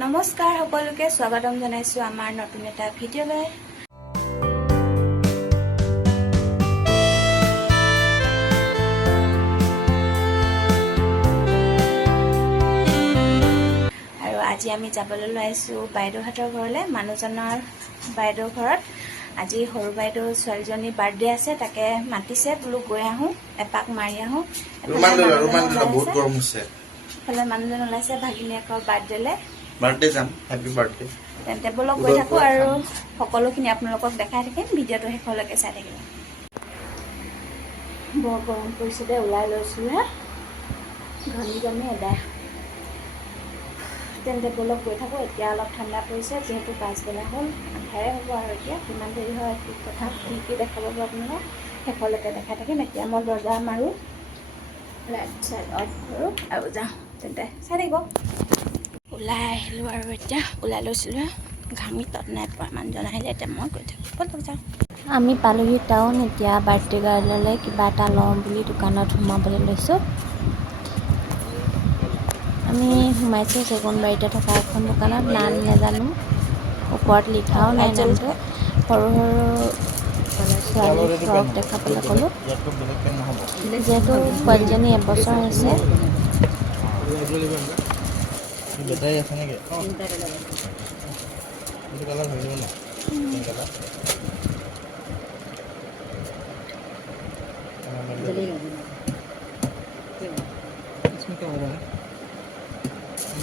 নমস্কাৰ সকলোকে স্বাগতম জনাইছো আমাৰ নতুন এটা ভিডিঅ'লৈ। আৰু আজি আমি যাবলৈ ওলাইছো বাইদেউহঁতৰ ঘৰলৈ। মানুহজনৰ বাইদেউৰ ঘৰত আজি সৰু বাইদেউ ছোৱালীজনীৰ বাৰ্থডে আছে, তাকে মাতিছে বোলো গৈ আহো, এপাক মাৰি আহো। এফালে মানুহজন ওলাইছে ভাগিনীয়েকৰ বাৰ্থডে যাম। Happy birthday. তেন্তে বলক গৈ থাকো আৰু সকলোখিনি আপোনালোকক দেখাই থাকিম, ভিডিঅ'টো শেষলৈকে চাই থাকিব। বৰ গৰম পৰিছে দে, ওলাই লৈছোঁ হে ঘামি এদাই। তেন্তে বলক গৈ থাকোঁ। এতিয়া অলপ ঠাণ্ডা পৰিছে, যিহেতু পাছবেলা হ'ল, আন্ধাৰে হ'ব আৰু এতিয়া কিমান দেৰি হয় কি কথা কি দেখাব আপোনালোকক শেষলৈকে দেখাই থাকিম। এতিয়া মই বজাৰ মাৰোঁ, লাইট চাইট অফ কৰোঁ আৰু যাওঁ, তেন্তে চাই থাকিব। ওলাই আহিলোঁ আৰু এতিয়া ওলাই লৈছিলোঁ, ঘামি তত নাই পোৱা। মানুহজন আহিলে এতিয়া মই গৈ থাকোঁ, যাওঁ। আমি পালোহি টাউন। এতিয়া বাৰ্থডে গাৰ্ললৈ কিবা এটা লওঁ বুলি দোকানত সোমাবলৈ লৈছোঁ। আমি সোমাইছোঁ চেগুনবাৰীতে থকা এখন দোকানত, নাম নাজানো, ওপৰত লিখাও নাই নামটো। সৰু সৰু ছোৱালীৰ ফ্ৰক দেখাবলৈ ক'লোঁ, যিহেতু পোৱালীজনী এবছৰ হৈছে। বেটাৰী আছে নেকি? কালাৰ হৈ যাব না? इसमें क्या हो रहा है?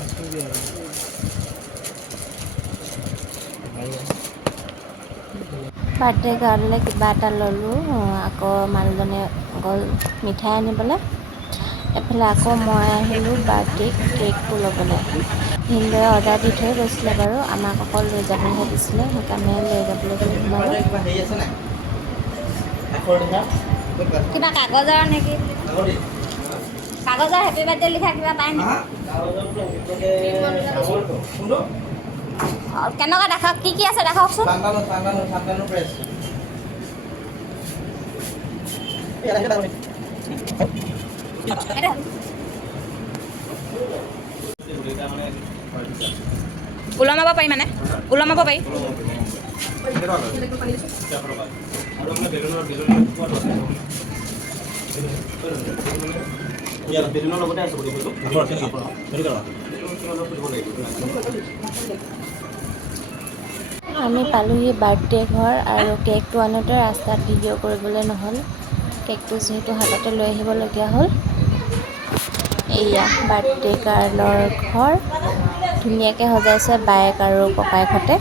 इसमें भी आ रहा है। বাৰ্থডে গাৰ্ললৈ কিবা এটা ল'লোঁ। আকৌ মানুহজনে গ'ল মিঠাই আনিবলৈ। এফালে আকৌ মই আহিলোঁ বাৰ্থডে কেকটো ল'বলৈ। ভিনদেউৱে অৰ্ডাৰ দি থৈ গৈছিলে বাৰু, আমাক অকল লৈ যাবলৈহে দিছিলে, সেইকাৰণে লৈ যাবলৈ সোমালোঁ। কিবা কাগজৰ নেকি? কাগজৰ হেপী বাৰ্থডে লিখা কিবা পায় নেকি? কেনেকুৱা দেখাওক, কি আছে দেখাওকচোন। ওলমাব পাৰি মানে, ওলমাব পাৰি। আমি পালোহি বাৰ্থডে ঘৰ, আৰু কেকটো আনোতে ৰাস্তাত ভিডিঅ' কৰিবলৈ নহ'ল। কেকটো যিহেতু হাততে লৈ আহিবলগীয়া হ'ল। এয়া বাৰ্থডে গাৰ্লৰ ঘৰ, ধুনীয়াকৈ সজাইছে বায়েক আৰু ককায়েকহঁতে।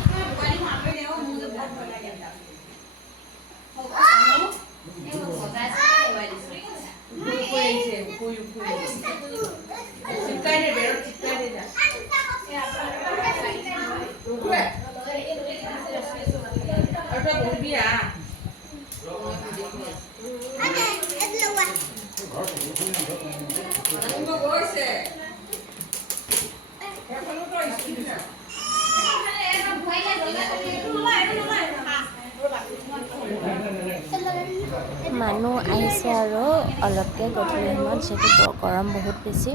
মানুহ আহিছে আৰু অলপকৈ গধূলি সময়ত, যিহেতু গৰম বহুত বেছি।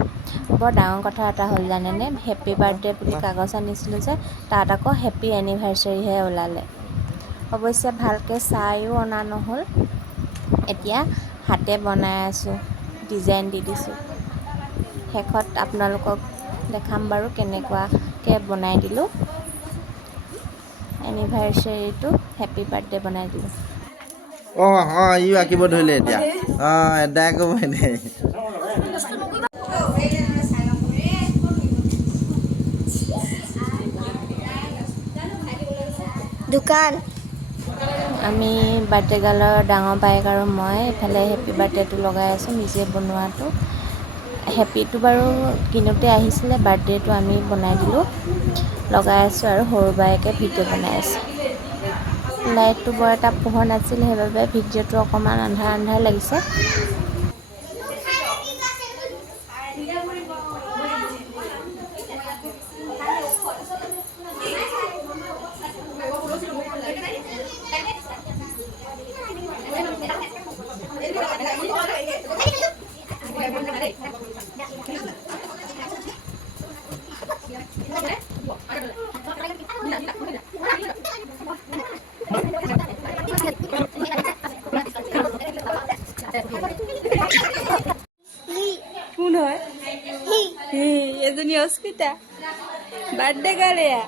বৰ ডাঙৰ কথা এটা হ'ল জানেনে, হেপী বাৰ্থডে বুলি কাগজ আনিছিলোঁ যে, তাত আকৌ হেপী এনিভাৰ্চাৰীহে ওলালে। অৱশ্যে ভালকৈ চাইও অনা নহ'ল। এতিয়া হাতে বনাই আছোঁ, ডিজাইন দি দিছোঁ। শেষত আপোনালোকক দেখাম বাৰু কেনেকুৱাকৈ বনাই দিলোঁ। এনিভাৰ্চাৰীটো হেপী বাৰ্থডে বনাই দিলোঁ। ই আঁকিব ধৰিলে এতিয়া। এদাই ক'ব এনে। দোকান আমি বাৰ্থডে গাৰ্লৰ ডাঙৰ বায়েক আৰু মই এইফালে হেপী বাৰ্থডেটো লগাই আছোঁ, নিজে বনোৱাটো। হেপীটো বাৰু কিনোতে আহিছিলে, বাৰ্থডেটো আমি বনাই দিলোঁ, লগাই আছোঁ। আৰু সৰু বায়েকে ভিডিঅ' বনাই আছে। লাইটটো বৰ এটা পোহৰ নাছিল, সেইবাবে ভিডিঅ'টো অকণমান আন্ধাৰ আন্ধাৰ লাগিছে। অস্মিতা বাৰ্থডে গাৰ্ল এয়া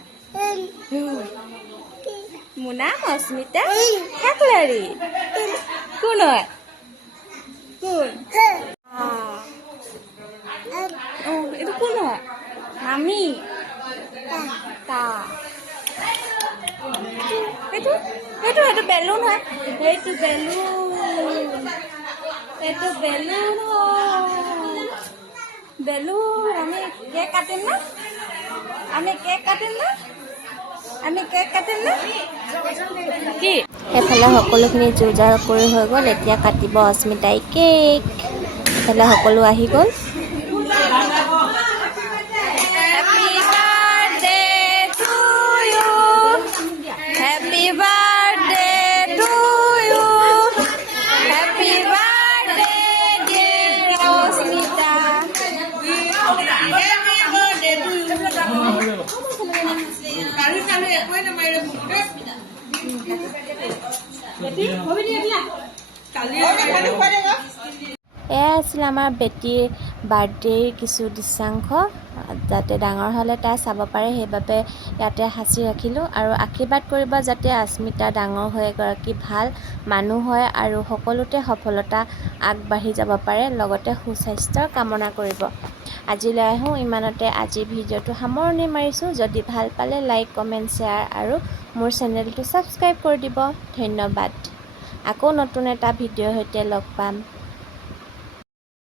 মোৰ নাম অস্মিতা ঠাকুৰাৰী কোন হয় কোন এইটো কোন হয় মামী তা এইটো এইটো এইটো বেলুন হয় এইটো বেলুন এইটো বেলুন বেলুন আমি কেক কাটিম না আমি কেক কাটিম না আমি কেক কাটিম না কি এফালে সকলোখিনি যোৰ কৰি হৈ গ'ল এতিয়া কাটিব অস্মিতাই কেক এফালে সকলো আহি গ'ল Happy birthday to you. Happy birthday, dear Osmita. এয়া আছিল আমাৰ বেটীৰ বাৰ্থডেৰ কিছু দৃশ্যাংশ যাতে ডাঙৰ হ'লে তাই চাব পাৰে সেইবাবে ইয়াতে সাঁচি ৰাখিলোঁ আৰু আশীৰ্বাদ কৰিব যাতে অস্মিতা ডাঙৰ হৈ এগৰাকী ভাল মানুহ হয় আৰু সকলোতে সফলতা আগবাঢ়ি যাব পাৰে লগতে সুস্বাস্থ্যৰ কামনা কৰিব আজিলৈ আহোঁ ইমানতে আজিৰ ভিডিঅ'টো সামৰণি মাৰিছোঁ যদি ভাল পালে লাইক কমেণ্ট শ্বেয়াৰ আৰু মোৰ চেনেলটো ছাবস্ক্ৰাইব কৰি দিব ধন্যবাদ আকৌ নতুন এটা ভিডিঅ'ৰ সৈতে লগ পাম